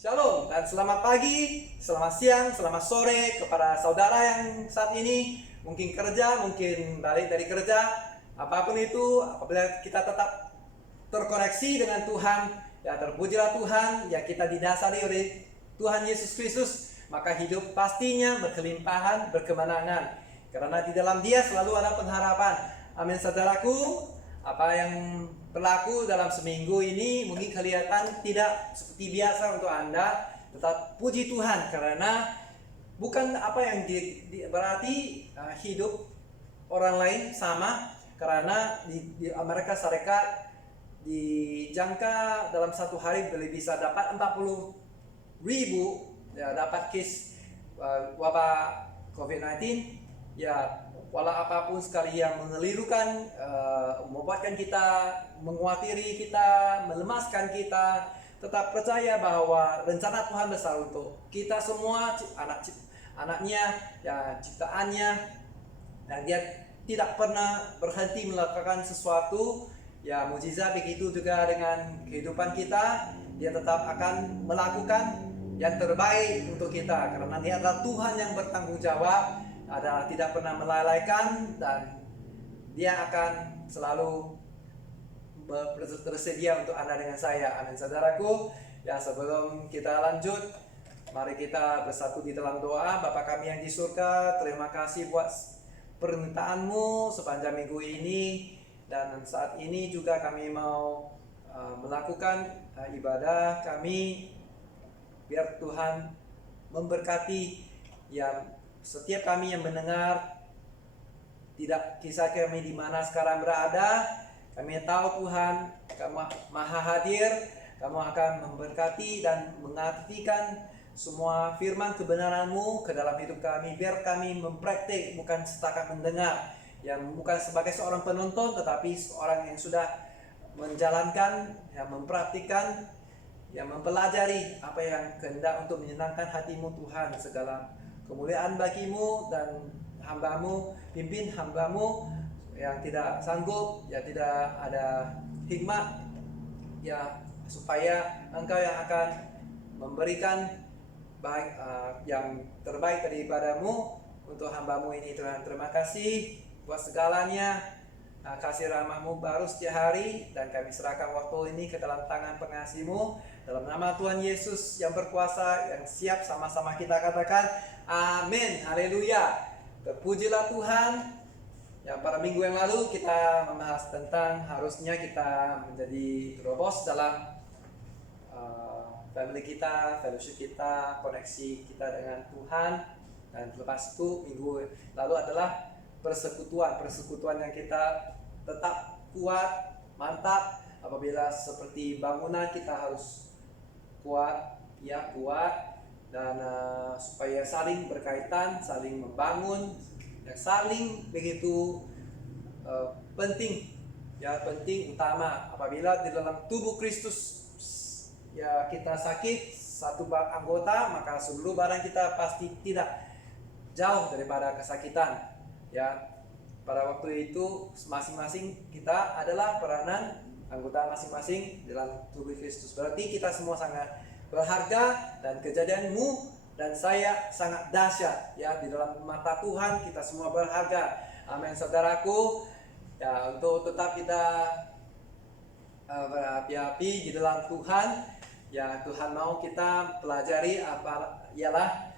Shalom dan selamat pagi, selamat siang, selamat sore kepada saudara yang saat ini mungkin kerja, mungkin balik dari kerja, apapun itu, apabila kita tetap terkoneksi dengan Tuhan, ya terpujilah Tuhan, ya kita didasari oleh Tuhan Yesus Kristus, maka hidup pastinya berkelimpahan, berkemenangan, karena di dalam Dia selalu ada pengharapan. Amin, saudaraku. Apa yang berlaku dalam seminggu ini mungkin kelihatan tidak seperti biasa untuk Anda, tetap puji Tuhan karena bukan apa yang berarti hidup orang lain sama, karena di Amerika Serikat dijangka dalam satu hari bisa dapat 40.000 ya, dapat case wabah COVID-19. Ya, walau apapun sekali yang mengelirukan, membuatkan kita, menguatiri kita, melemaskan kita, tetap percaya bahwa rencana Tuhan besar untuk kita semua, anaknya, ya ciptaannya, dan Dia tidak pernah berhenti melakukan sesuatu. Ya, mukjizat begitu juga dengan kehidupan kita, Dia tetap akan melakukan yang terbaik untuk kita, karena Dia adalah Tuhan yang bertanggung jawab, tidak pernah melalaikan, dan Dia akan selalu bersedia untuk Anda dengan saya. Amin, saudaraku. Ya, sebelum kita lanjut, mari kita bersatu di dalam doa. Bapa kami yang di surga, terima kasih buat permintaan-Mu sepanjang minggu ini, dan saat ini juga kami mau melakukan ibadah kami. Biar Tuhan memberkati yang setiap kami yang mendengar, tidak kisah kami di mana sekarang berada. Kami tahu Tuhan, Kamu maha hadir, Kamu akan memberkati dan mengartikan semua firman kebenaran-Mu ke dalam hidup kami. Biar kami mempraktik, bukan setakat mendengar, yang bukan sebagai seorang penonton, tetapi seorang yang sudah menjalankan, yang mempraktikkan, yang mempelajari apa yang kehendak untuk menyenangkan hati-Mu Tuhan. Segala kemuliaan bagi-Mu, dan hamba-Mu, pimpin hamba-Mu yang tidak sanggup, ya tidak ada hikmat, ya supaya Engkau yang akan memberikan baik, yang terbaik daripada-Mu untuk hamba-Mu ini. Tuhan, terima kasih buat segalanya. Kasih rahmat-Mu baru setiap hari, dan kami serahkan waktu ini ke dalam tangan pengasih-Mu, dalam nama Tuhan Yesus yang berkuasa, yang siap sama-sama kita katakan amin, haleluya. Terpujilah Tuhan. Ya, pada minggu yang lalu kita membahas tentang harusnya kita menjadi terobos dalam family kita, fellowship kita, koneksi kita dengan Tuhan. Dan lepas itu minggu lalu adalah persekutuan yang kita tetap kuat, mantap. Apabila seperti bangunan, kita harus kuat, dan supaya saling berkaitan, saling membangun, dan saling begitu penting, ya penting utama. Apabila di dalam tubuh Kristus, ya kita sakit satu anggota, maka seluruh badan kita pasti tidak jauh daripada kesakitan. Ya, pada waktu itu masing-masing kita adalah peranan anggota masing-masing dalam tubuh Kristus. Berarti kita semua sangat berharga, dan kejadian-Mu dan saya sangat dahsyat, ya di dalam mata Tuhan. Kita semua berharga. Amin, saudaraku. Ya, untuk tetap kita berapi-api di dalam Tuhan. Ya, Tuhan mau kita pelajari apa ialah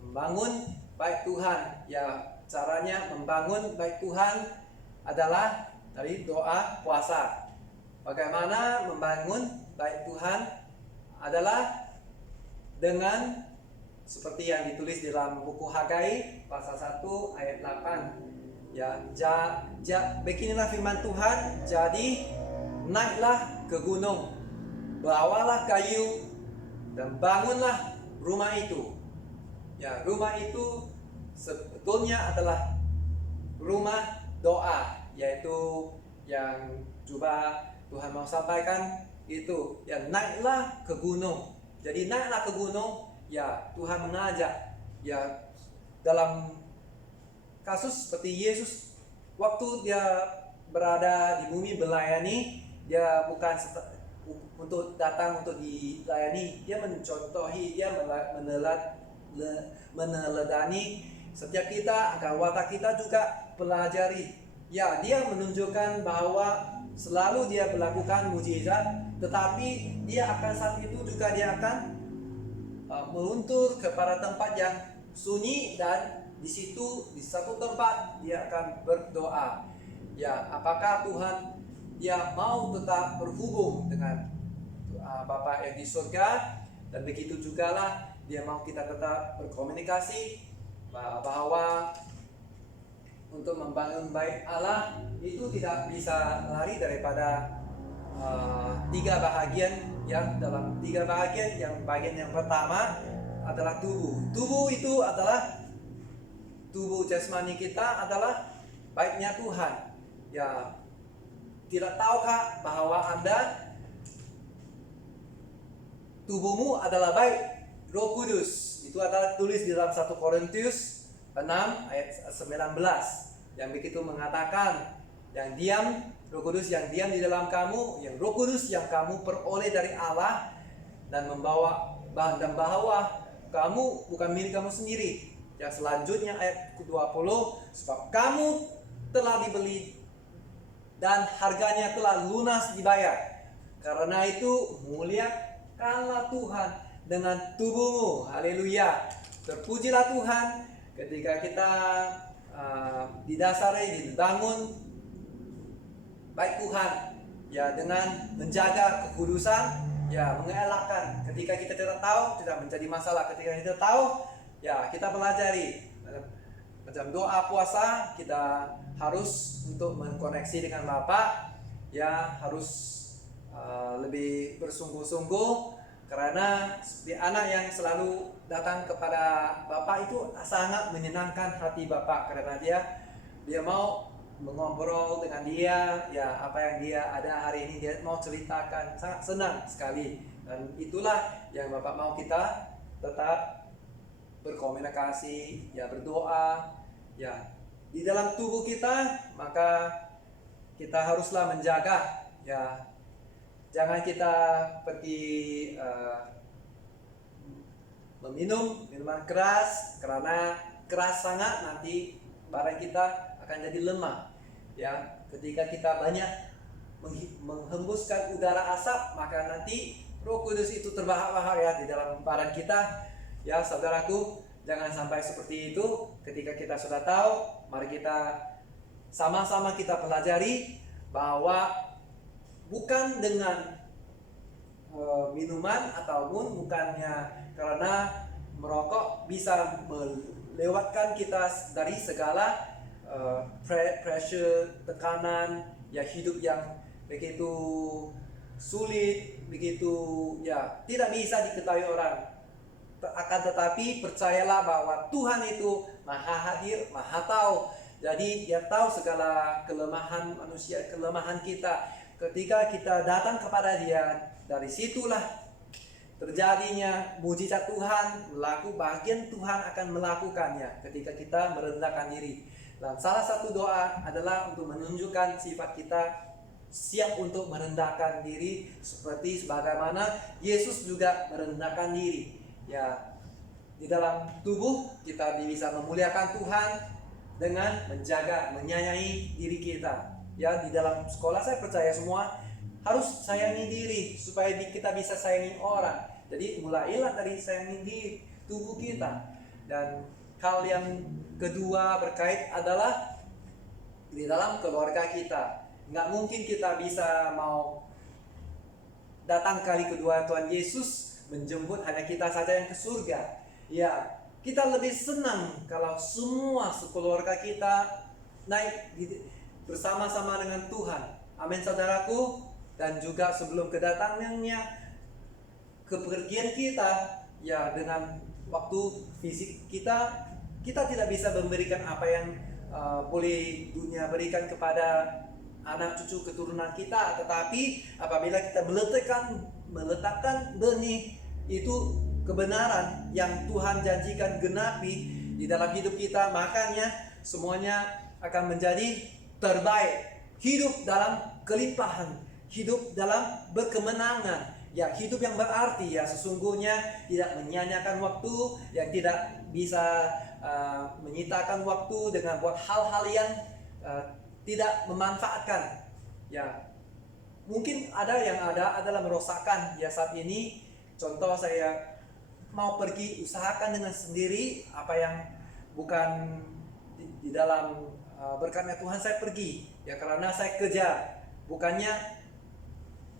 membangun baik Tuhan. Ya, caranya membangun baik Tuhan adalah dari doa, puasa. Bagaimana membangun baik Tuhan adalah dengan seperti yang ditulis dalam buku Hagai pasal 1 ayat 8. Ya, beginilah firman Tuhan, jadi naiklah ke gunung, bawalah kayu, dan bangunlah rumah itu. Ya, rumah itu sebetulnya adalah rumah doa, yaitu yang coba Tuhan mau sampaikan itu. Ya, naiklah ke gunung. Jadi naiklah ke gunung, ya Tuhan mengajak. Ya, dalam kasus seperti Yesus, waktu Dia berada di bumi melayani, Dia bukan untuk datang untuk dilayani, dia mencontohi, dia meneladani setiap kita agar watak kita juga pelajari. Ya, dia menunjukkan bahwa selalu dia melakukan mujizat, tetapi dia akan saat itu juga dia akan meluntur kepada tempat yang sunyi, dan di situ di satu tempat dia akan berdoa. Ya, apakah Tuhan dia mau tetap berhubung dengan Bapa yang di surga, dan begitu jugalah dia mau kita tetap berkomunikasi bahwa untuk membangun bait Allah itu tidak bisa lari daripada tiga bahagian. Yang dalam tiga bahagian, yang bagian yang pertama adalah tubuh. Tubuh itu adalah tubuh jasmani kita adalah baitnya Tuhan. Ya, tidak tahukah bahwa Anda tubuhmu adalah bait Roh Kudus? Itu adalah tulis di dalam 1 Korintus 6 ayat 19 yang begitu mengatakan, yang diam, Roh Kudus yang diam di dalam kamu, yang Roh Kudus yang kamu peroleh dari Allah, dan bahwa kamu bukan milik kamu sendiri. Yang selanjutnya ayat ke-20, sebab kamu telah dibeli dan harganya telah lunas dibayar. Karena itu muliakanlah Tuhan dengan tubuhmu. Haleluya. Terpujilah Tuhan ketika kita didasari, dibangun baik Tuhan, ya, dengan menjaga kekudusan, ya, mengelakkan ketika kita tidak tahu, tidak menjadi masalah ketika kita tahu, ya, kita pelajari macam doa puasa, kita harus untuk mengkoneksi dengan Bapa, ya, harus lebih bersungguh-sungguh. Karena seperti anak yang selalu datang kepada Bapak itu sangat menyenangkan hati Bapak, karena dia mau mengobrol dengan dia, ya, apa yang dia ada hari ini dia mau ceritakan, sangat senang sekali. Dan itulah yang Bapak mau kita tetap berkomunikasi, ya, berdoa, ya, di dalam tubuh kita. Maka kita haruslah menjaga, ya, jangan kita pergi meminum minuman keras, karena keras sangat nanti badan kita akan jadi lemah. Ya, ketika kita banyak menghembuskan udara asap, maka nanti Roh Kudus itu terbahak-bahak di dalam badan kita. Ya, saudaraku, jangan sampai seperti itu. Ketika kita sudah tahu, mari kita sama-sama kita pelajari bahwa bukan dengan minuman ataupun bukannya karena merokok bisa melewatkan kita dari segala pressure, tekanan, ya, hidup yang begitu sulit, begitu, ya, tidak bisa diketahui orang. Akan tetapi percayalah bahwa Tuhan itu maha hadir, maha tahu. Jadi dia tahu segala kelemahan manusia, kelemahan kita. Ketika kita datang kepada dia, dari situlah terjadinya mujizat Tuhan, bagian Tuhan akan melakukannya ketika kita merendahkan diri. Dan salah satu doa adalah untuk menunjukkan sifat kita siap untuk merendahkan diri, seperti sebagaimana Yesus juga merendahkan diri. Ya, di dalam tubuh kita bisa memuliakan Tuhan dengan menjaga, menyayangi diri kita. Ya, di dalam sekolah saya percaya semua harus sayangi diri supaya kita bisa sayangi orang. Jadi mulailah dari sayangi diri, tubuh kita. Dan hal yang kedua berkait adalah di dalam keluarga kita. Nggak mungkin kita bisa mau datang kali kedua Tuhan Yesus menjemput hanya kita saja yang ke surga. Ya, kita lebih senang kalau semua sekeluarga kita naik bersama-sama dengan Tuhan. Amin, saudaraku. Dan juga sebelum kedatangannya, kepergian kita, ya, dengan waktu fisik kita tidak bisa memberikan apa yang boleh dunia berikan kepada anak cucu keturunan kita. Tetapi apabila kita meletakkan benih itu kebenaran yang Tuhan janjikan genapi di dalam hidup kita, makanya semuanya akan menjadi terbaik. Hidup dalam kelimpahan. hidup dalam berkemenangan. Ya, hidup yang berarti ya sesungguhnya tidak menyia-nyiakan waktu, yang tidak bisa menyitakan waktu dengan buat hal-hal yang tidak memanfaatkan. Ya, mungkin ada adalah merosakkan ya saat ini. Contoh, saya mau pergi, usahakan dengan sendiri apa yang bukan di dalam berkatnya Tuhan saya pergi. Ya, karena saya kejar, bukannya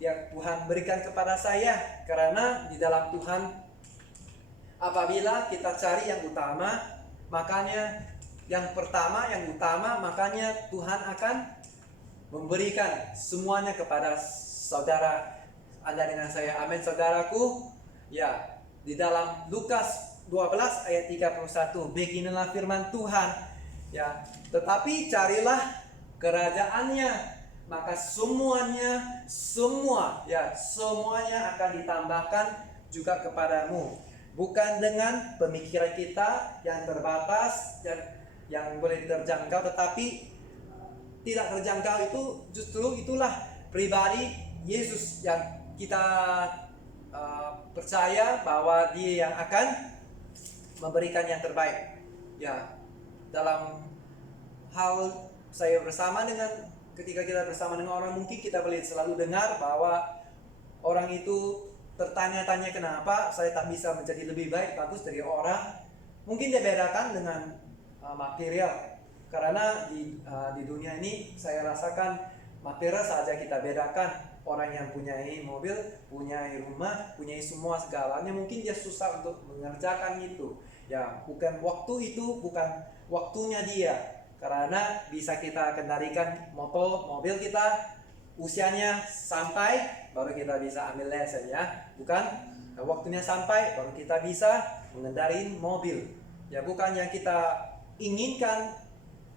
yang Tuhan berikan kepada saya. Karena di dalam Tuhan, apabila kita cari yang utama, makanya yang pertama, yang utama, makanya Tuhan akan memberikan semuanya kepada saudara Anda dengan saya. Amin, saudaraku. Ya, di dalam Lukas 12 ayat 31, beginilah firman Tuhan. Ya, tetapi carilah kerajaannya, maka semuanya akan ditambahkan juga kepadamu. Bukan dengan pemikiran kita yang terbatas dan yang boleh terjangkau, tetapi tidak terjangkau itu justru itulah pribadi Yesus yang kita percaya bahwa Dia yang akan memberikan yang terbaik. Ya, dalam hal saya bersama dengan ketika kita bersama dengan orang, mungkin kita boleh selalu dengar bahwa orang itu tertanya-tanya kenapa saya tak bisa menjadi lebih baik, bagus dari orang. Mungkin dia bedakan dengan material. Karena di dunia ini saya rasakan material saja kita bedakan. Orang yang punyai mobil, punyai rumah, punyai semua segalanya, mungkin dia susah untuk mengerjakan itu. Ya, bukan waktu itu, bukan waktunya dia. Karena bisa kita kendalikan mobil kita, usianya sampai baru kita bisa ambil lesen ya. Bukan waktunya sampai baru kita bisa mengendarai mobil. Ya, bukan yang kita inginkan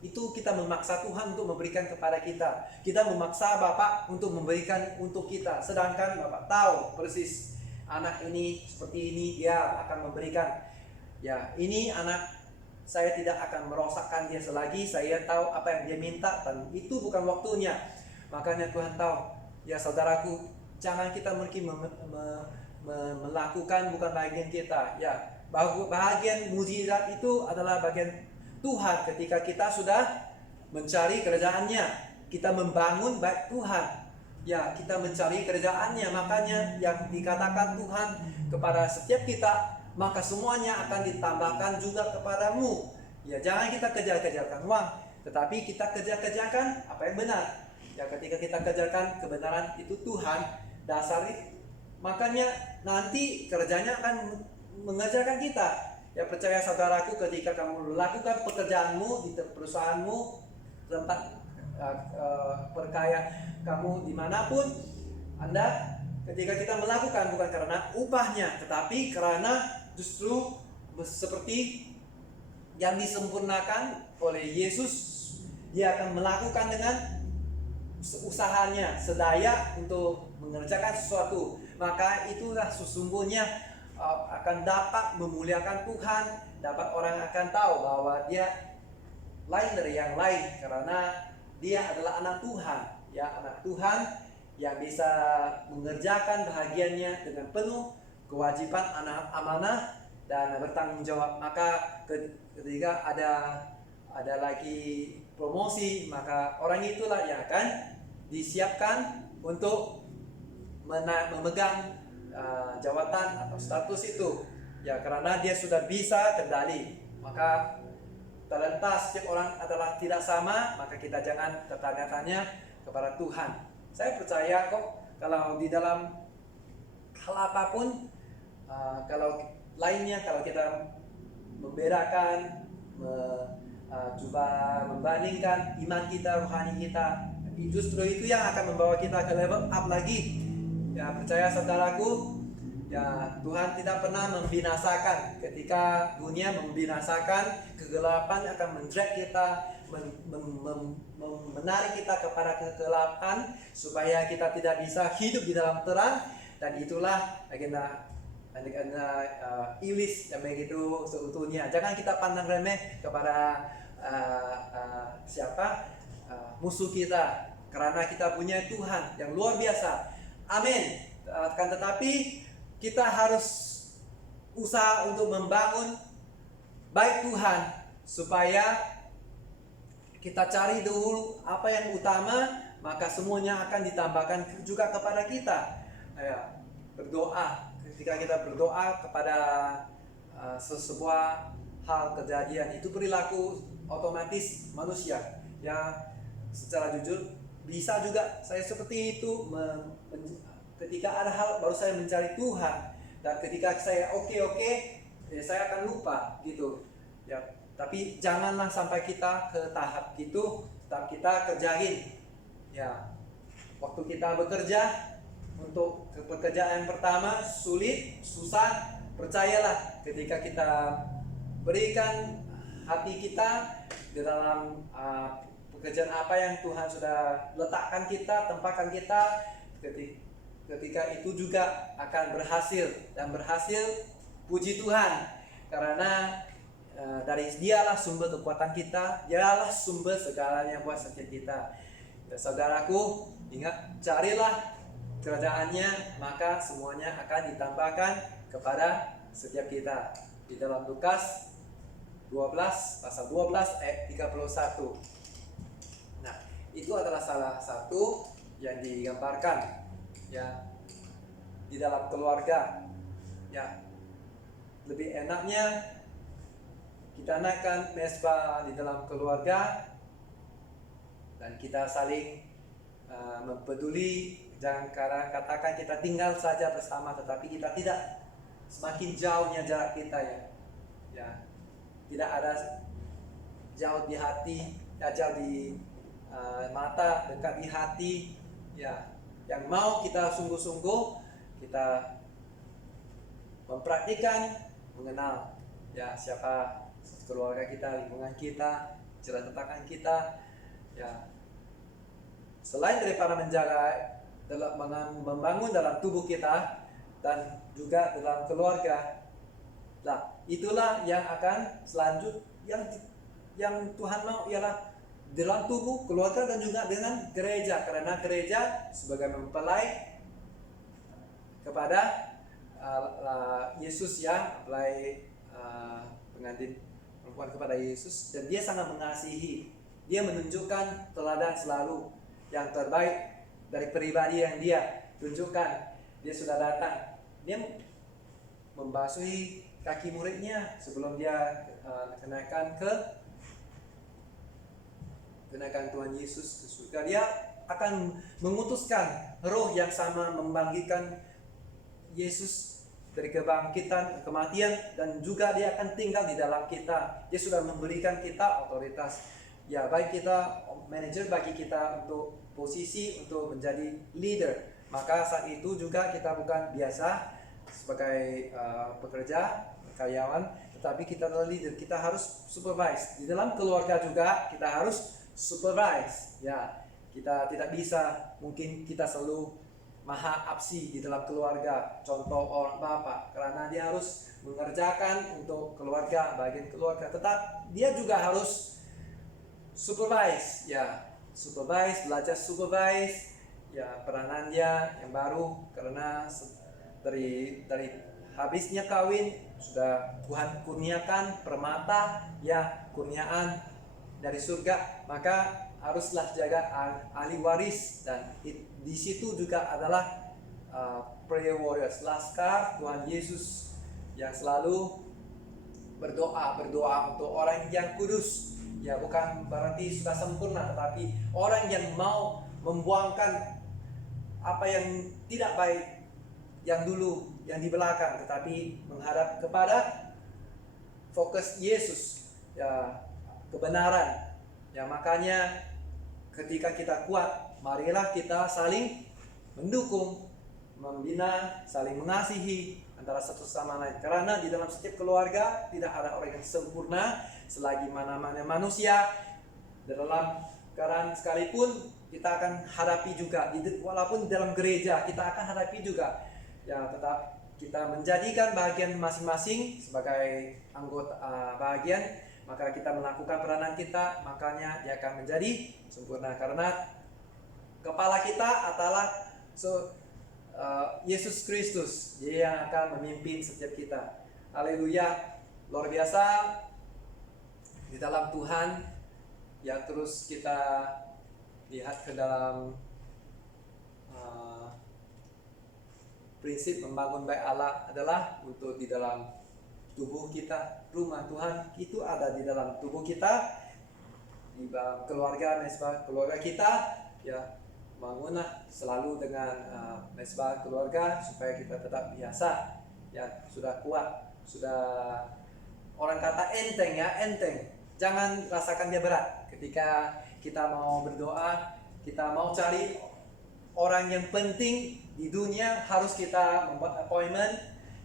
itu kita memaksa Tuhan untuk memberikan kepada kita. Kita memaksa Bapak untuk memberikan untuk kita. Sedangkan Bapak tahu persis anak ini seperti ini, Dia akan memberikan. Ya, ini anak saya tidak akan merosakkan dia selagi. Saya tahu apa yang dia minta dan itu bukan waktunya. Makanya Tuhan tahu. Ya, saudaraku, jangan kita mungkin melakukan bukan bagian kita. Ya, bagian mujizat itu adalah bagian Tuhan ketika kita sudah mencari kerjaannya. Kita membangun baik Tuhan. Ya, kita mencari kerjaannya. Makanya yang dikatakan Tuhan kepada setiap kita, maka semuanya akan ditambahkan juga kepadamu. Ya, jangan kita kejar-kejarkan uang, tetapi kita kejar-kejarkan apa yang benar. Ya, ketika kita kejarkan kebenaran itu Tuhan dasari, makanya nanti kerjanya akan mengerjakan kita. Ya, percaya saudaraku, ketika kamu melakukan pekerjaanmu di perusahaanmu, tempat perkaya kamu dimanapun, Anda ketika kita melakukan bukan karena upahnya, tetapi karena justru seperti yang disempurnakan oleh Yesus, Dia akan melakukan dengan usahanya, sedaya untuk mengerjakan sesuatu. Maka itulah sesungguhnya akan dapat memuliakan Tuhan, dapat orang akan tahu bahwa dia lain dari yang lain karena dia adalah anak Tuhan. Ya, anak Tuhan yang bisa mengerjakan bahagiannya dengan penuh kewajiban, amanah dan bertanggung jawab. Maka ketika ada lagi promosi, maka orang itulah yang akan disiapkan untuk memegang jawatan atau status itu. Ya, karena dia sudah bisa kendali. Maka terlintas setiap orang adalah tidak sama, maka kita jangan bertanya-tanya kepada Tuhan. Saya percaya kok kalau di dalam hal apapun, kalau lainnya, kalau kita membedakan, coba membandingkan iman kita, rohani kita, justru itu yang akan membawa kita ke level up lagi. Ya, percaya saudaraku, ya, Tuhan tidak pernah membinasakan. Ketika dunia membinasakan, kegelapan akan mendrag kita, menarik kita kepada kegelapan supaya kita tidak bisa hidup di dalam terang. Dan itulah agenda iblis yang begitu seutuhnya. Jangan kita pandang remeh kepada musuh kita, karena kita punya Tuhan yang luar biasa. Amin. Akan tetapi kita harus usaha untuk membangun baik Tuhan, supaya kita cari dulu apa yang utama, maka semuanya akan ditambahkan juga kepada kita. Ya, berdoa. Ketika kita berdoa kepada sebuah hal kejadian, itu perilaku otomatis manusia. Ya, secara jujur bisa juga saya seperti itu. Ketika ada hal baru saya mencari Tuhan, dan ketika saya oke, ya saya akan lupa gitu. Ya, tapi janganlah sampai kita ke tahap gitu. Tetap kita kerjain. Ya, waktu kita bekerja, untuk pekerjaan pertama sulit, susah, percayalah ketika kita berikan hati kita di dalam pekerjaan apa yang Tuhan sudah letakkan kita, tempatkan kita, ketika itu juga akan berhasil. Dan berhasil, puji Tuhan, karena dari dialah sumber kekuatan kita, dialah sumber segalanya buat setiap kita. Ya, saudaraku, ingat, carilah kerajaannya, maka semuanya akan ditambahkan kepada setiap kita. Di dalam Lukas 12 pasal 12 ayat 31. Nah, itu adalah salah satu yang digambarkan ya di dalam keluarga. Ya, lebih enaknya kita naikkan mesbah di dalam keluarga dan kita saling mempeduli. Jangan katakan kita tinggal saja bersama, tetapi kita tidak, semakin jauhnya jarak kita ya tidak ada jauh di hati, ya jauh di mata, dekat di hati ya. Yang mau kita sungguh-sungguh kita mempraktikkan, mengenal ya siapa keluarga kita, lingkungan kita, jalan tetangga kita ya. Selain daripada menjaga dalam membangun dalam tubuh kita dan juga dalam keluarga, nah itulah yang akan selanjut yang Tuhan mau, ialah dalam tubuh, keluarga, dan juga dengan gereja, karena gereja sebagai mempelai kepada Yesus ya, mempelai pengantin perempuan kepada Yesus, dan dia sangat mengasihi. Dia menunjukkan teladan selalu yang terbaik dari pribadi yang dia tunjukkan. Dia sudah datang, dia membasuhi kaki muridnya sebelum dia kenaikan Tuhan Yesus ke surga. Dia akan mengutuskan roh yang sama, membangkitkan Yesus dari kebangkitan, kematian, dan juga dia akan tinggal di dalam kita. Dia sudah memberikan kita otoritas. Ya, baik kita manajer, bagi kita untuk posisi untuk menjadi leader, maka saat itu juga kita bukan biasa sebagai pekerja, karyawan, tetapi kita adalah leader. Kita harus supervise. Di dalam keluarga juga kita harus supervise. Ya, kita tidak bisa, mungkin kita selalu maha absi di dalam keluarga, contoh orang bapak, karena dia harus mengerjakan untuk keluarga, bagian keluarga, tetap dia juga harus supervise ya, belajar supervise ya peranan dia yang baru, karena dari habisnya kawin sudah Tuhan kurniakan permata ya, kurniaan dari surga, maka haruslah jaga ahli waris. Dan di situ juga adalah prayer warriors, laskar Tuhan Yesus yang selalu berdoa untuk orang yang kudus. Ya, bukan berarti sudah sempurna, tetapi orang yang mau membuangkan apa yang tidak baik yang dulu, yang di belakang, tetapi menghadap kepada fokus Yesus ya, kebenaran ya. Makanya ketika kita kuat, marilah kita saling mendukung, membina, saling mengasihi antara satu sama lain. Karena di dalam setiap keluarga tidak ada orang yang sempurna, selagi mana-mana manusia. Dalam keadaan sekalipun kita akan hadapi juga, walaupun dalam gereja kita akan hadapi juga ya, tetap kita menjadikan bagian masing-masing sebagai anggota bagian, maka kita melakukan peranan kita, makanya dia akan menjadi sempurna. Karena kepala kita adalah Yesus Kristus, Dia yang akan memimpin setiap kita. Haleluya, luar biasa di dalam Tuhan. Ya, terus kita lihat ke dalam prinsip membangun bait Allah adalah untuk di dalam tubuh kita. Rumah Tuhan itu ada di dalam tubuh kita, di dalam keluarga, mesbah keluarga kita. Ya, bangunlah selalu dengan mesbah keluarga supaya kita tetap biasa. Ya, sudah kuat, sudah, orang kata enteng ya, enteng. Jangan rasakan dia berat ketika kita mau berdoa, kita mau cari orang yang penting di dunia, harus kita membuat appointment.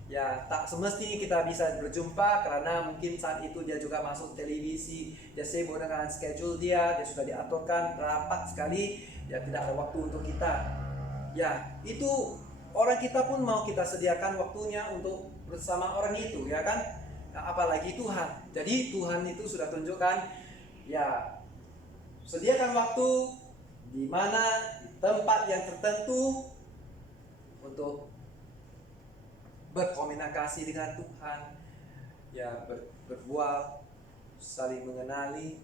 Ya, tak semestinya kita bisa berjumpa karena mungkin saat itu dia juga masuk televisi, dia sibuk dengan schedule dia sudah diaturkan rapat sekali, ya tidak ada waktu untuk kita. Ya, itu orang kita pun mau kita sediakan waktunya untuk bersama orang itu, ya kan? Nah, apalagi Tuhan. Jadi Tuhan itu sudah tunjukkan, ya, sediakan waktu di mana, di tempat yang tertentu untuk berkomunikasi dengan Tuhan, ya, berbual, saling mengenali,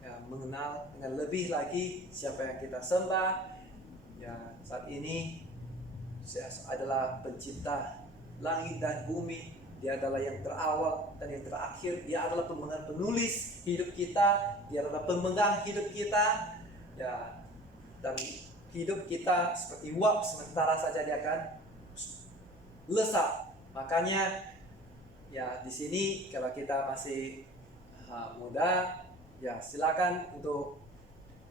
ya, mengenal dengan lebih lagi siapa yang kita sembah. Ya, saat ini adalah pencipta langit dan bumi. Dia adalah yang terawal dan yang terakhir. Dia adalah penulis hidup kita. Dia adalah pemegang hidup kita. Ya, dan hidup kita seperti uap sementara saja, dia akan lesap. Makanya, ya, di sini kalau kita masih muda, ya silakan untuk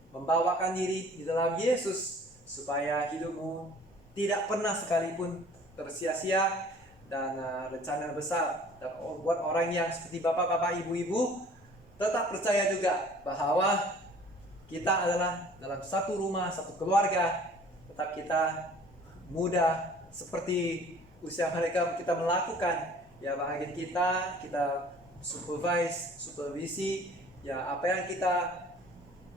membawakan diri di dalam Yesus supaya hidupmu tidak pernah sekalipun tersia-sia. Dan rencana besar, dan buat orang yang seperti bapak-bapak, ibu-ibu, tetap percaya juga bahwa kita adalah dalam satu rumah, satu keluarga. Tetap kita muda seperti usia mereka, kita melakukan, ya, bahagian kita supervisi, ya, apa yang kita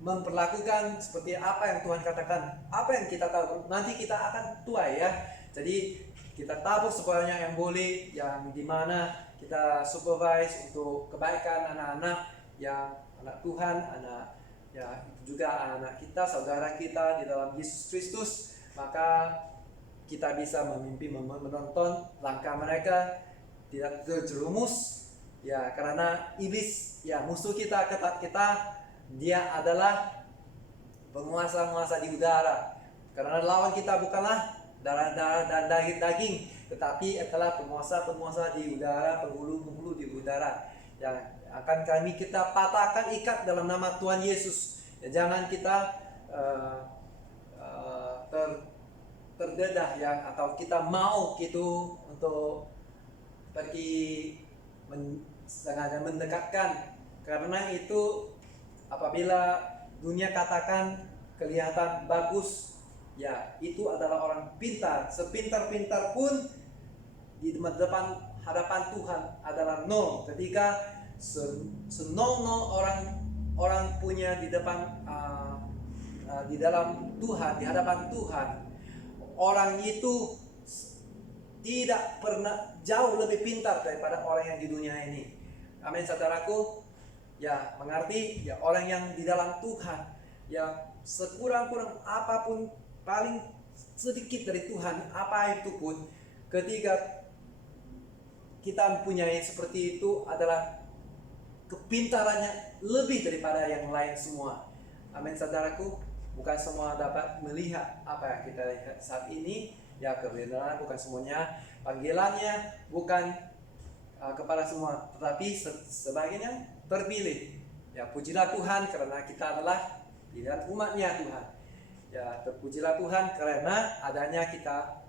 memperlakukan seperti apa yang Tuhan katakan, apa yang kita tahu, nanti kita akan tua, ya. Jadi kita tabur semuanya yang boleh, yang dimana kita supervise untuk kebaikan anak-anak, yang anak Tuhan, anak, ya, itu juga anak kita, saudara kita di dalam Yesus Kristus. Maka kita bisa memimpin, menonton langkah mereka tidak terjerumus, ya, karena iblis, ya, musuh kita, ketat kita, dia adalah penguasa-penguasa di udara. Karena lawan kita bukanlah darah dan daging, tetapi adalah penguasa-penguasa di udara, penghulu-penghulu di udara, yang akan kita patahkan ikat dalam nama Tuhan Yesus. Ya, jangan kita terdedah, ya, atau kita mau gitu untuk pergi sengaja mendekatkan, karena itu apabila dunia katakan kelihatan bagus, ya, itu adalah orang pintar. Sepintar-pintar pun di depan hadapan Tuhan adalah nol. Ketika senol orang punya di depan di dalam Tuhan, di hadapan Tuhan, orang itu tidak pernah jauh lebih pintar daripada orang yang di dunia ini. Amin, saudaraku. Ya, mengerti, ya, orang yang di dalam Tuhan, ya, sekurang-kurang apapun, paling sedikit dari Tuhan, apa itu pun, ketika kita mempunyai seperti itu, adalah kepintarannya lebih daripada yang lain semua. Amin, saudaraku. Bukan semua dapat melihat apa yang kita lihat saat ini, ya, kebenaran bukan semuanya, panggilannya bukan kepada semua, tetapi sebagian yang terpilih. Ya, pujilah Tuhan karena kita adalah pilihan umatnya Tuhan. Ya, terpujilah Tuhan karena adanya kita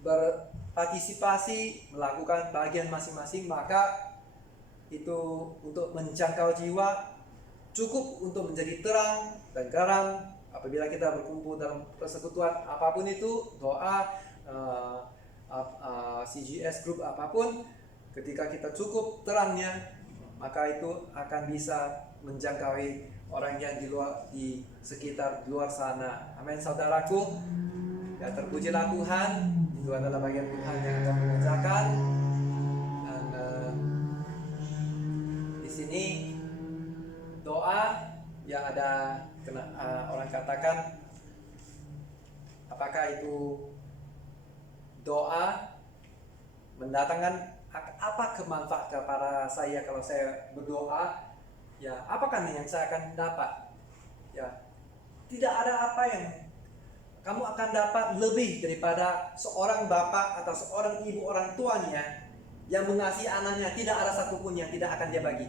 berpartisipasi melakukan bagian masing-masing. Maka itu untuk menjangkau jiwa, cukup untuk menjadi terang dan garam. Apabila kita berkumpul dalam persekutuan apapun itu, doa, CGS group apapun, ketika kita cukup terangnya, maka itu akan bisa menjangkau orang yang di sekitar luar sana. Amin, saudaraku. Ya, terpujilah Tuhan. Itu adalah bagian Tuhan yang akan mengerjakan. Dan di sini doa ya ada orang katakan, apakah itu doa mendatangkan apa kemanfaatan kepada saya kalau saya berdoa? Ya, apakah yang saya akan dapat? Ya, tidak ada apa yang kamu akan dapat lebih daripada seorang bapak atau seorang ibu orang tuanya yang mengasihi anaknya. Tidak ada satupun yang tidak akan dia bagi.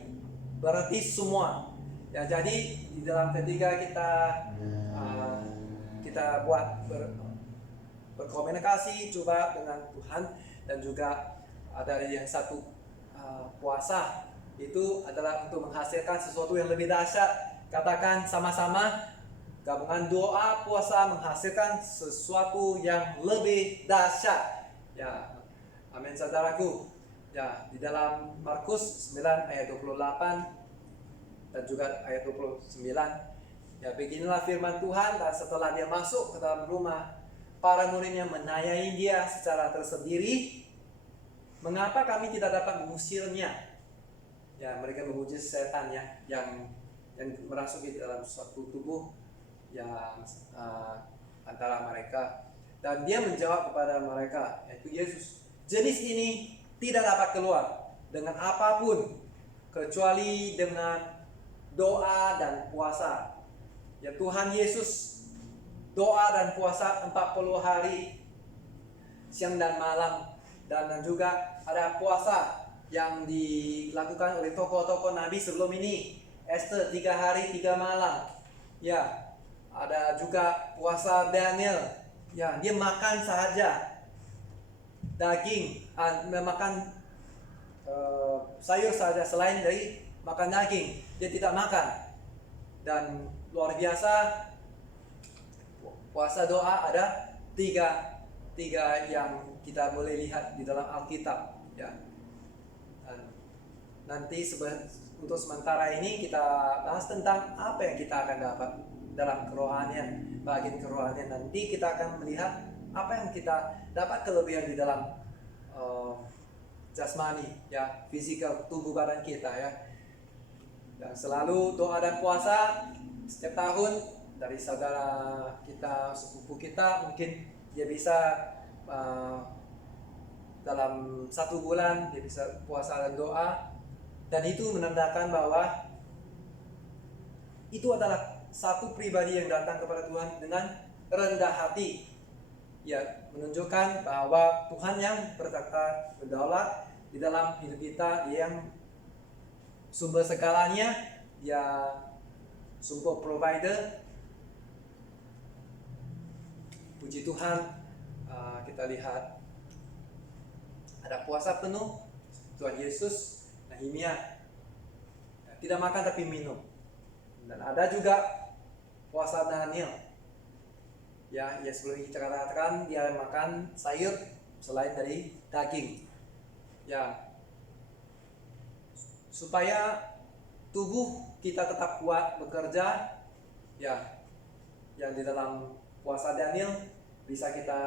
Berarti semua. Ya, jadi di dalam ketika kita berkomunikasi coba dengan Tuhan, dan juga ada yang satu puasa itu adalah untuk menghasilkan sesuatu yang lebih dahsyat. Katakan sama-sama, gabungan doa puasa menghasilkan sesuatu yang lebih dahsyat. Ya, amin saudaraku. Ya, di dalam Markus 9 ayat 28 dan juga ayat 29. Ya, beginilah firman Tuhan. Dan setelah dia masuk ke dalam rumah, para muridnya menanyai dia secara tersendiri, mengapa kami tidak dapat mengusirnya? Ya, mereka memuji setan ya, yang merasuki dalam suatu tubuh yang antara mereka. Dan dia menjawab kepada mereka, yaitu Yesus, jenis ini tidak dapat keluar dengan apapun kecuali dengan doa dan puasa. Ya, Tuhan Yesus doa dan puasa 40 hari siang dan malam. Dan juga ada puasa yang dilakukan oleh tokoh-tokoh Nabi sebelum ini, Esther 3 hari 3 malam. Ya, ada juga puasa Daniel. Ya, dia makan saja daging, makan sayur saja, selain dari makan daging dia tidak makan. Dan luar biasa, puasa doa ada tiga yang kita boleh lihat di dalam Alkitab. Ya, dan nanti untuk sementara ini kita bahas tentang apa yang kita akan dapat dalam kerohanian, bagian kerohanian. Nanti kita akan melihat apa yang kita dapat kelebihan di dalam jasmani, ya, fisikal tubuh badan kita ya. Dan selalu doa dan puasa setiap tahun dari saudara kita, sepupu kita, mungkin dia bisa dalam 1 bulan dia bisa puasa dan doa, dan itu menandakan bahwa itu adalah satu pribadi yang datang kepada Tuhan dengan rendah hati. Ya, menunjukkan bahwa Tuhan yang berkata berdaulat di dalam hidup kita, Dia yang sumber segalanya, Dia sumber provider. Puji Tuhan, kita lihat ada puasa penuh Tuhan Yesus. Nehemia tidak makan tapi minum. Dan ada juga puasa Daniel. Ya, sebelum kita katakan dia makan sayur selain dari daging. Ya, supaya tubuh kita tetap kuat bekerja. Ya, yang di dalam puasa Daniel bisa kita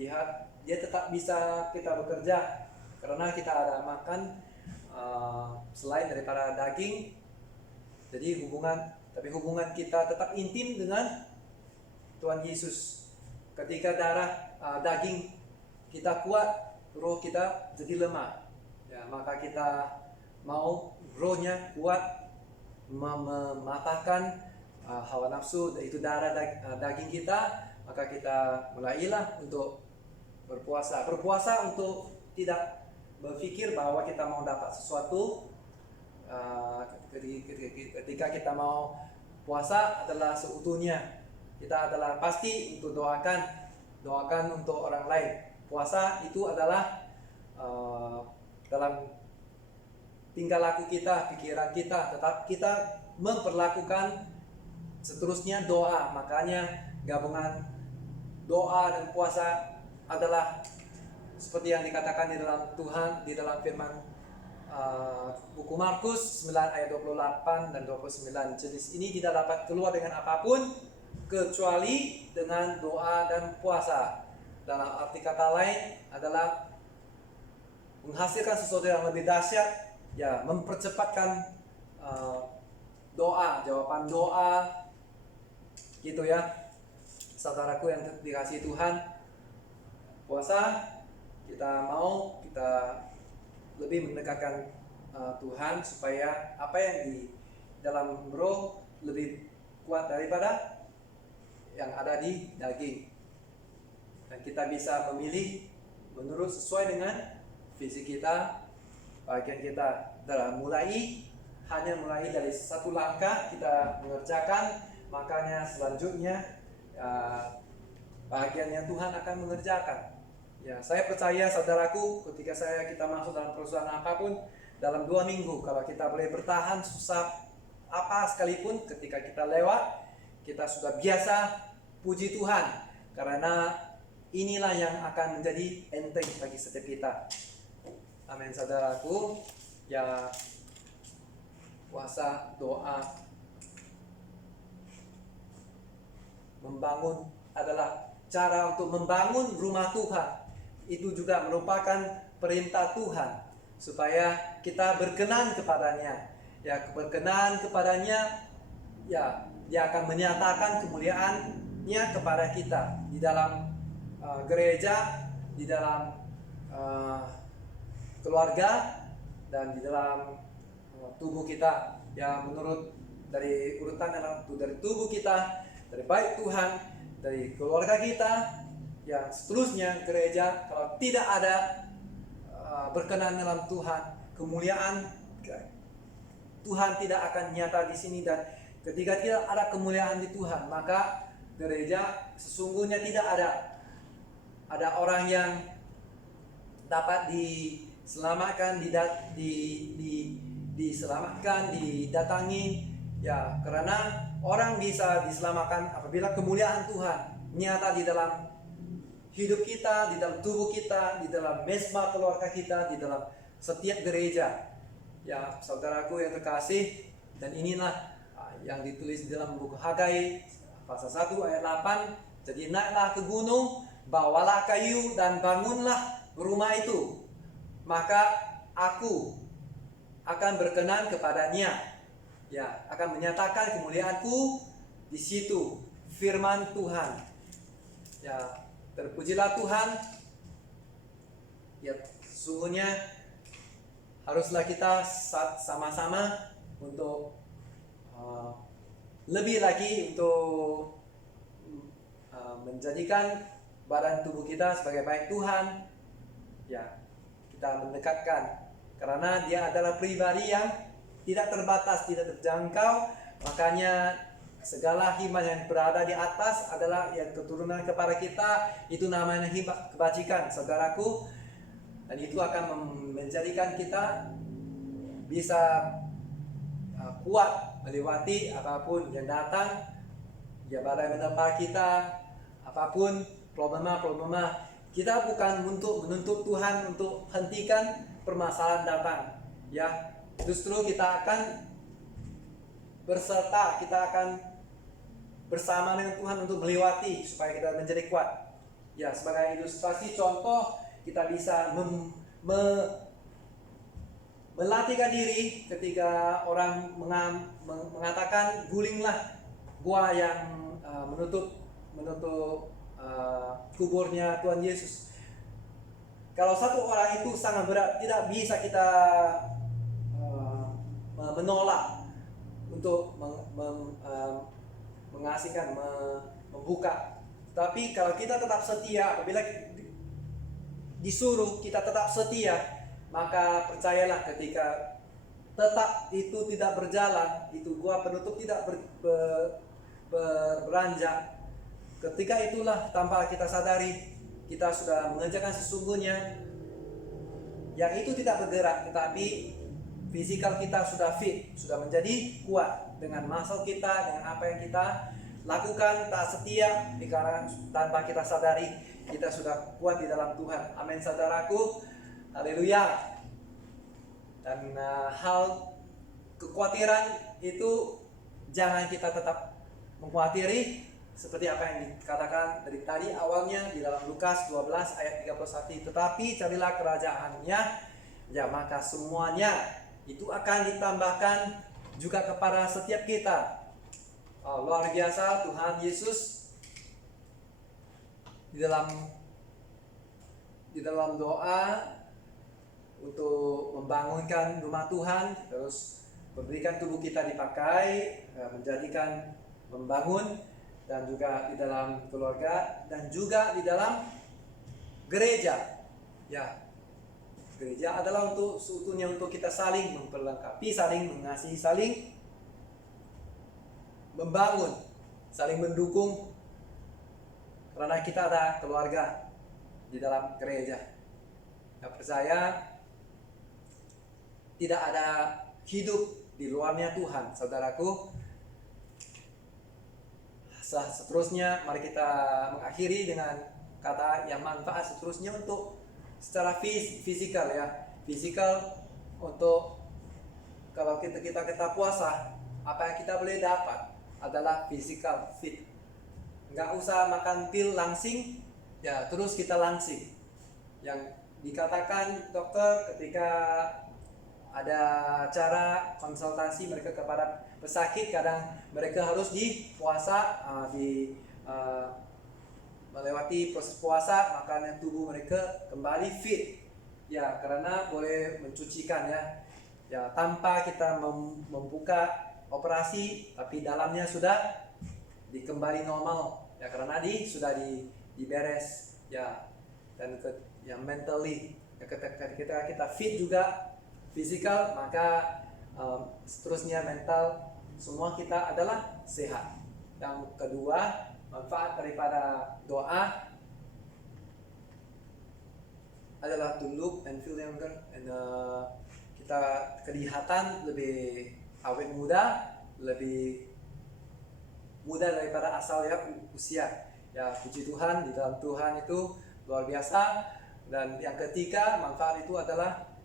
lihat dia tetap bisa kita bekerja karena kita ada makan selain daripada daging. Jadi hubungan kita tetap intim dengan Tuhan Yesus. Ketika daging kita kuat, roh kita jadi lemah. Ya, maka kita mau rohnya kuat, mematahkan hawa nafsu, itu daging kita, maka kita mulailah untuk berpuasa untuk tidak berpikir bahwa kita mau dapat sesuatu. Ketika kita mau puasa adalah seutuhnya, kita adalah pasti untuk doakan untuk orang lain. Puasa itu adalah dalam tingkah laku kita, pikiran kita, tetap kita memperlakukan seterusnya doa. Makanya gabungan doa dan puasa adalah seperti yang dikatakan di dalam Tuhan, di dalam firman buku Markus 9 ayat 28 dan 29. Jenis ini tidak dapat keluar dengan apapun kecuali dengan doa dan puasa. Dalam arti kata lain adalah menghasilkan sesuatu yang lebih dahsyat, ya, mempercepatkan doa, jawaban doa, gitu ya. Saudaraku yang dikasihi Tuhan, puasa kita lebih mendekatkan Tuhan supaya apa yang di dalam roh lebih kuat daripada yang ada di daging, dan kita bisa memilih menurut sesuai dengan visi kita, bagian kita. Dalam hanya mulai dari satu langkah kita mengerjakan, makanya selanjutnya bagian yang Tuhan akan mengerjakan. Ya, saya percaya saudaraku, ketika kita masuk dalam perusahaan apapun, dalam 2 minggu kalau kita boleh bertahan susah apa sekalipun, ketika kita lewat, kita sudah biasa puji Tuhan, karena inilah yang akan menjadi enteng bagi setiap kita. Amin saudaraku. Ya, puasa, doa, membangun adalah cara untuk membangun rumah Tuhan. Itu juga merupakan perintah Tuhan supaya kita berkenan kepadanya. Ya, berkenan kepadanya, ya, Dia akan menyatakan kemuliaan-Nya kepada kita di dalam gereja, di dalam keluarga, dan di dalam tubuh kita. Ya, menurut dari urutan dari tubuh kita, dari baik Tuhan, dari keluarga kita, yang seterusnya gereja. Kalau tidak ada berkenan dalam Tuhan, kemuliaan Tuhan tidak akan nyata di sini. Dan ketika tidak ada kemuliaan di Tuhan, maka gereja sesungguhnya tidak ada orang yang dapat diselamatkan, diselamatkan, didatangi, ya, karena orang bisa diselamatkan apabila kemuliaan Tuhan nyata di dalam hidup kita, di dalam tubuh kita, di dalam mesbah keluarga kita, di dalam setiap gereja. Ya, saudaraku yang terkasih, dan inilah yang ditulis di dalam buku Hagai pasal 1 ayat 8. Jadi naiklah ke gunung, bawalah kayu dan bangunlah rumah itu, maka aku akan berkenan kepadanya. Ya, akan menyatakan kemuliaanku di situ. Firman Tuhan. Ya, terpujilah Tuhan. Ya, sesungguhnya haruslah kita sama-sama untuk lebih lagi untuk menjadikan badan tubuh kita sebagai baik Tuhan. Ya, kita mendekatkan, karena Dia adalah pribadi yang tidak terbatas, tidak terjangkau. Makanya segala hikmat yang berada di atas adalah yang keturunan kepada kita. Itu namanya hikmat kebajikan, saudaraku. Dan itu akan menjadikan kita bisa kuat melewati apapun yang datang. Ya, badai menerpa kita, apapun problema. Kita bukan untuk menuntut Tuhan untuk hentikan permasalahan datang. Ya, justru kita akan berserta, kita akan bersama dengan Tuhan untuk melewati supaya kita menjadi kuat. Ya, sebagai ilustrasi contoh, kita bisa melatihkan diri ketika orang mengatakan gulinglah gua yang menutup kuburnya Tuhan Yesus. Kalau satu orang itu sangat berat, tidak bisa kita menolak untuk mengasihkan, membuka. Tapi kalau kita tetap setia, apabila disuruh kita tetap setia, maka percayalah ketika tetap itu tidak berjalan, itu gua penutup tidak beranjak, ketika itulah tanpa kita sadari kita sudah mengerjakan sesungguhnya yang itu tidak bergerak, tetapi fisikal kita sudah fit, sudah menjadi kuat dengan muscle kita, dengan apa yang kita lakukan. Tak setia karena tanpa kita sadari kita sudah kuat di dalam Tuhan. Amin saudaraku. Haleluya. Dan hal kekhawatiran itu jangan kita tetap mengkhawatiri seperti apa yang dikatakan dari tadi awalnya di dalam Lukas 12 ayat 31, tetapi carilah kerajaannya, ya maka semuanya itu akan ditambahkan juga kepada setiap kita. Luar biasa Tuhan Yesus di dalam doa untuk membangunkan rumah Tuhan, terus memberikan tubuh kita dipakai, menjadikan membangun, dan juga di dalam keluarga, dan juga di dalam gereja. Ya, gereja adalah untuk seutuhnya untuk kita saling memperlengkapi, saling mengasihi, saling membangun, saling mendukung, karena kita ada keluarga di dalam gereja. Saya percaya tidak ada hidup di luarnya Tuhan, saudaraku. Seterusnya mari kita mengakhiri dengan kata yang manfaat seterusnya untuk secara fisikal ya. Fisikal untuk kalau kita puasa, apa yang kita boleh dapat adalah physical fit. Nggak usah makan pil langsing ya terus kita langsing. Yang dikatakan dokter ketika ada cara konsultasi mereka kepada pesakit, kadang mereka harus dipuasa, melewati proses puasa, makanya tubuh mereka kembali fit ya, karena boleh mencucikan ya tanpa kita membuka operasi, tapi dalamnya sudah dikembali normal ya, karena sudah diberes ya. Dan yang mentally ya, ketika kita fit juga fisikal, maka seterusnya mental, semua kita adalah sehat. Yang kedua, manfaat daripada doa adalah to look and feel younger, and kita kelihatan lebih awet muda, lebih muda daripada asal ya usia. Ya puji Tuhan, di dalam Tuhan itu luar biasa. Dan yang ketiga, manfaat itu adalah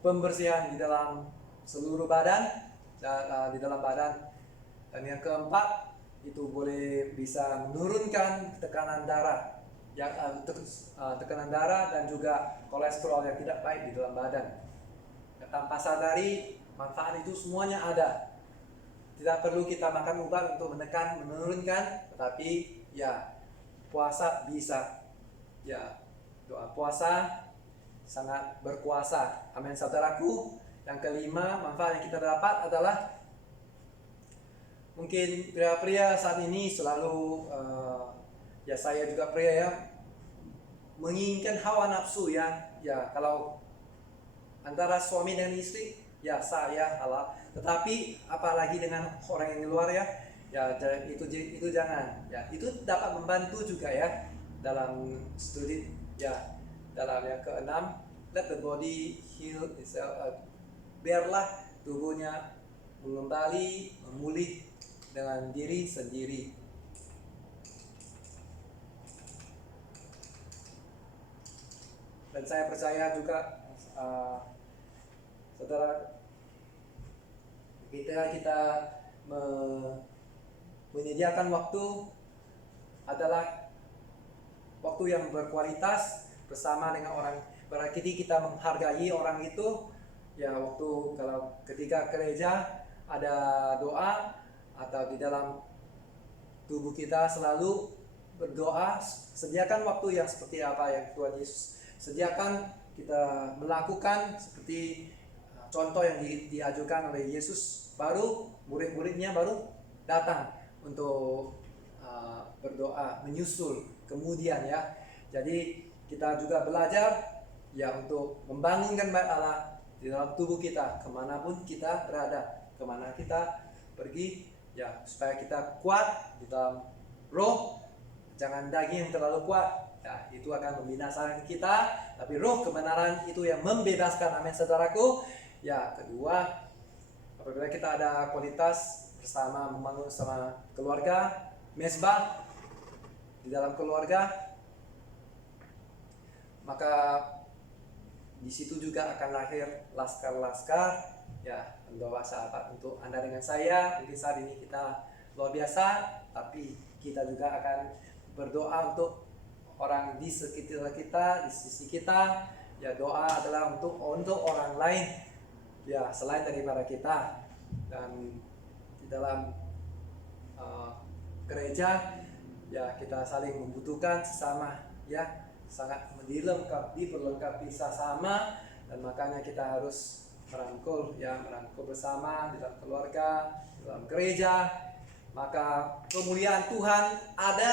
pembersihan di dalam seluruh badan, di dalam badan. Dan yang keempat, itu boleh bisa menurunkan tekanan darah, tekanan darah dan juga kolesterol yang tidak baik di dalam badan. Tanpa sadari, manfaat itu semuanya ada. Tidak perlu kita makan obat untuk menekan, menurunkan, tetapi ya puasa bisa. Ya, doa puasa sangat berkuasa. Amin, saudaraku. Yang kelima, manfaat yang kita dapat adalah mungkin pria-pria saat ini selalu ya saya juga pria ya, menginginkan hawa nafsu ya kalau antara suami dan istri ya saya halal, tetapi apalagi dengan orang yang di luar ya itu jangan ya. Itu dapat membantu juga ya dalam studi ya. Dalam yang keenam, let the body heal itself, biarlah tubuhnya mengembali, memulih dengan diri sendiri. Dan saya percaya juga saudara, kita menyediakan waktu adalah waktu yang berkualitas bersama dengan orang. Berarti kita menghargai orang itu ya, waktu kalau ketika gereja ada doa atau di dalam tubuh kita selalu berdoa, sediakan waktu yang seperti apa yang Tuhan Yesus sediakan, kita melakukan seperti contoh yang diajukan oleh Yesus, baru murid-muridnya baru datang untuk berdoa menyusul kemudian ya. Jadi kita juga belajar ya untuk membangunkan bait Allah di dalam tubuh kita, kemanapun kita berada, kemana kita pergi ya, supaya kita kuat di dalam roh. Jangan daging yang terlalu kuat ya, itu akan membinasakan kita, tapi roh kebenaran itu yang membebaskan. Amin, saudaraku. Ya, kedua, apabila kita ada kualitas bersama, membangun sama keluarga, mesbah di dalam keluarga, maka di situ juga akan lahir laskar-laskar. Ya, doa sahabat untuk Anda dengan saya. Mungkin saat ini kita luar biasa, tapi kita juga akan berdoa untuk orang di sekitar kita, di sisi kita. Ya, doa adalah untuk orang lain, ya, selain daripada kita. Dan di dalam gereja, ya, kita saling membutuhkan sesama, ya, sangat diperlengkapi sesama. Dan makanya kita harus merangkul bersama di dalam keluarga, di dalam gereja. Maka kemuliaan Tuhan ada.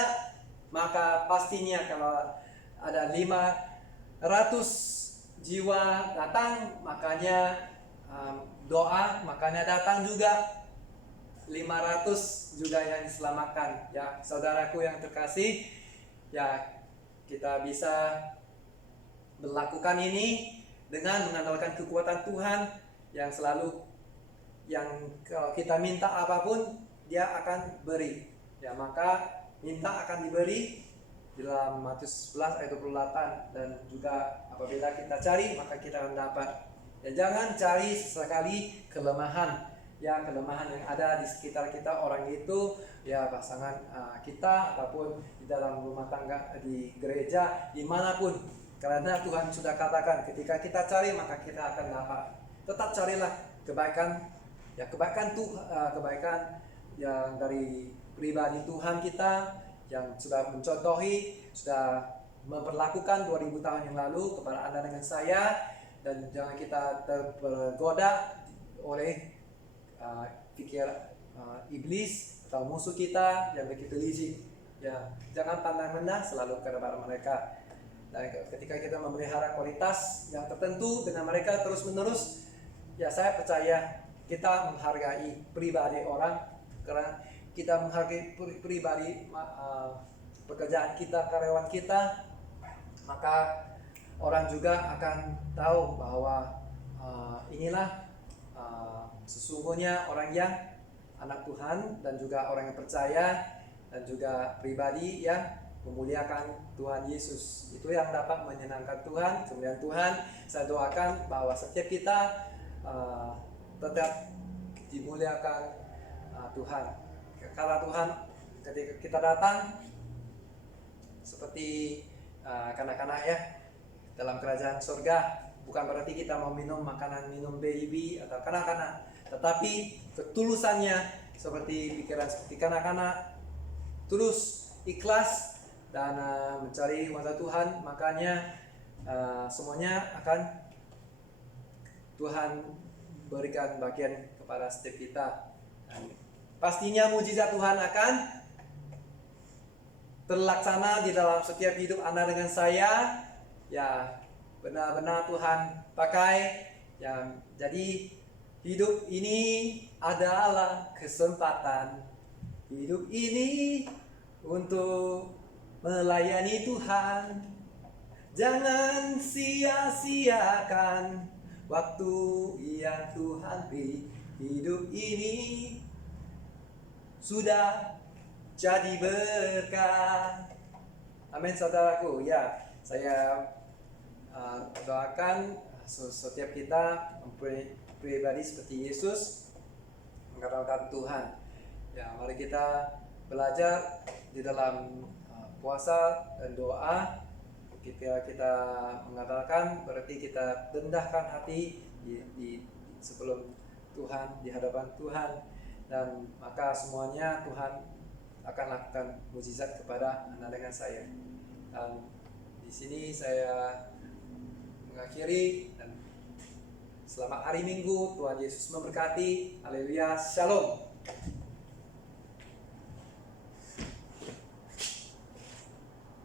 Maka pastinya kalau ada 500 jiwa datang, makanya doa, makanya datang juga 500 juga yang diselamatkan. Ya, saudaraku yang terkasih, ya, kita bisa melakukan ini dengan mengandalkan kekuatan Tuhan yang selalu, yang kalau kita minta apapun Dia akan beri. Ya, maka minta akan diberi di dalam Matius 11 ayat 28. Dan juga apabila kita cari, maka kita akan dapat. Ya, jangan cari sesekali kelemahan, ya, kelemahan yang ada di sekitar kita, orang itu, ya, pasangan kita, ataupun di dalam rumah tangga, di gereja, dimanapun. Karena Tuhan sudah katakan, ketika kita cari maka kita akan dapat. Tetap carilah kebaikan, ya, kebaikan yang dari pribadi Tuhan kita, yang sudah mencontohi, sudah memperlakukan 2000 tahun yang lalu kepada Anda dengan saya. Dan jangan kita tergoda oleh pikir iblis atau musuh kita yang begitu licik. Ya, jangan pandang rendah selalu kepada mereka. Dan ketika kita memelihara kualitas yang tertentu dengan mereka terus menerus, ya, saya percaya kita menghargai pribadi orang. Karena kita menghargai pribadi pekerjaan kita, karyawan kita, maka orang juga akan tahu bahwa inilah sesungguhnya orang yang anak Tuhan, dan juga orang yang percaya, dan juga pribadi yang memuliakan Tuhan Yesus. Itu yang dapat menyenangkan Tuhan. Kemudian Tuhan, saya doakan bahwa setiap kita tetap dimuliakan Tuhan. Karena Tuhan, ketika kita datang seperti kanak-kanak, ya, dalam kerajaan surga, bukan berarti kita mau minum minum baby atau kanak-kanak, tetapi ketulusannya seperti pikiran seperti kanak-kanak, tulus, ikhlas, dan mencari wajah Tuhan. Makanya semuanya akan Tuhan berikan bagian kepada setiap kita. Dan pastinya mujizat Tuhan akan terlaksana di dalam setiap hidup Anda dengan saya. Ya, benar-benar Tuhan pakai. Ya, jadi hidup ini adalah kesempatan. Hidup ini untuk melayani Tuhan. Jangan sia-siakan waktu yang Tuhan beri. Hidup ini sudah jadi berkat. Amin, saudaraku. Ya, saya doakan setiap kita pribadi seperti Yesus mengandalkan Tuhan. Ya, mari kita belajar di dalam puasa dan doa. Ketika kita mengandalkan, berarti kita rendahkan hati di sebelum Tuhan, di hadapan Tuhan, dan maka semuanya Tuhan akan lakukan mukjizat kepada Anda dengan saya. Dan di sini saya mengakhiri, dan selamat hari Minggu. Tuhan Yesus memberkati. Haleluya. Shalom.